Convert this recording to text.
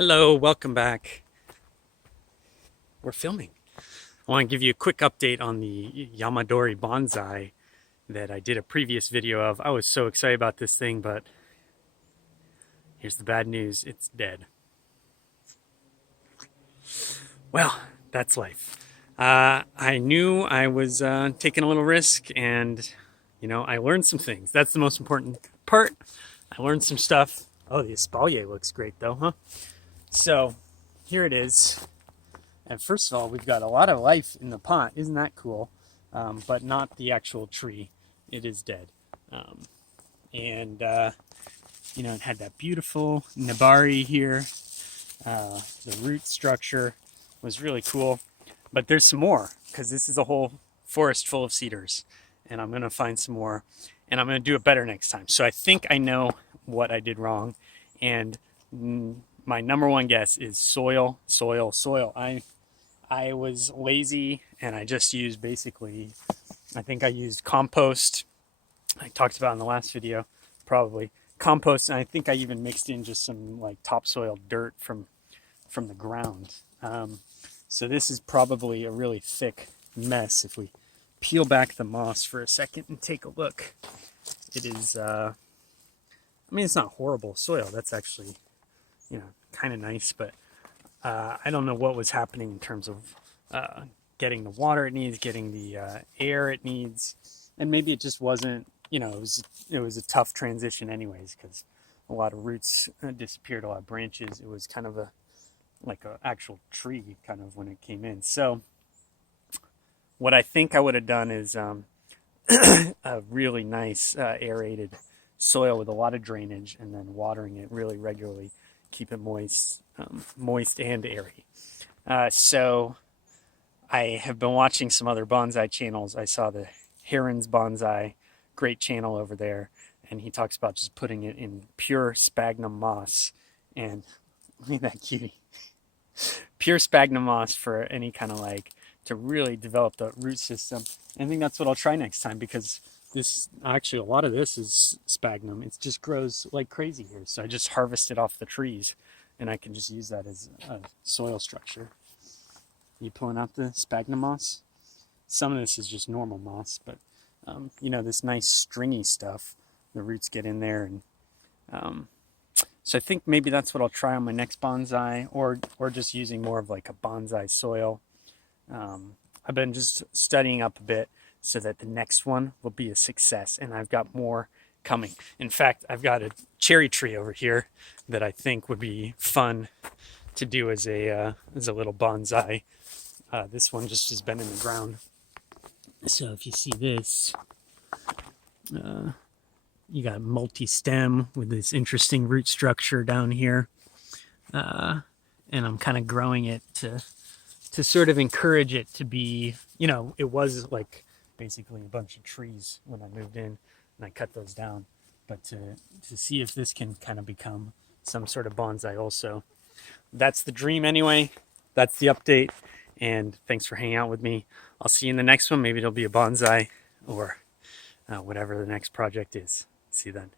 Hello, welcome back. We're filming. I want to give you a quick update on the Yamadori bonsai that I did a previous video of. I was so excited about this thing, but here's the bad news. It's dead. Well, that's life. I knew I was taking a little risk and, I learned some things. That's the most important part. I learned some stuff. Oh, the espalier looks great though, huh? So here it is. And first of all, we've got a lot of life in the pot. Isn't that cool? But not the actual tree. It is dead. It had that beautiful nabari here. The root structure was really cool. But there's some more, because this is a whole forest full of cedars. And I'm going to find some more. And I'm going to do it better next time. So I think I know what I did wrong. And my number one guess is soil. I was lazy and I just used I think I used compost. I talked about in the last video, probably compost. And I think I even mixed in just some like topsoil dirt from the ground. So this is probably a really thick mess. If we peel back the moss for a second and take a look, it is, it's not horrible soil. That's actually, kind of nice, but I don't know what was happening in terms of getting the water it needs, getting the air it needs, and maybe it just wasn't. It was a tough transition, anyways, because a lot of roots disappeared, a lot of branches. It was kind of like an actual tree, kind of when it came in. So, what I think I would have done is a really nice aerated soil with a lot of drainage, and then watering it really regularly, keep it moist and airy. So I have been watching some other bonsai channels. I saw the Heron's Bonsai, great channel over there, and he talks about just putting it in pure sphagnum moss. And look at that cutie. Pure sphagnum moss for any kind of to really develop the root system. And I think that's what I'll try next time, because a lot of this is sphagnum. It just grows like crazy here. So I just harvest it off the trees and I can just use that as a soil structure. You pulling out the sphagnum moss? Some of this is just normal moss, but this nice stringy stuff, the roots get in there. And so I think maybe that's what I'll try on my next bonsai, or just using more of like a bonsai soil. I've been just studying up a bit so that the next one will be a success, and I've got more coming. In fact, I've got a cherry tree over here that I think would be fun to do as a little bonsai. This one just has been in the ground. So if you see this, you got multi-stem with this interesting root structure down here. And I'm kind of growing it to sort of encourage it to be, it was like basically a bunch of trees when I moved in, and I cut those down. But to see if this can kind of become some sort of bonsai also. That's the dream anyway. That's the update. And thanks for hanging out with me. I'll see you in the next one. Maybe it'll be a bonsai or whatever the next project is. See you then.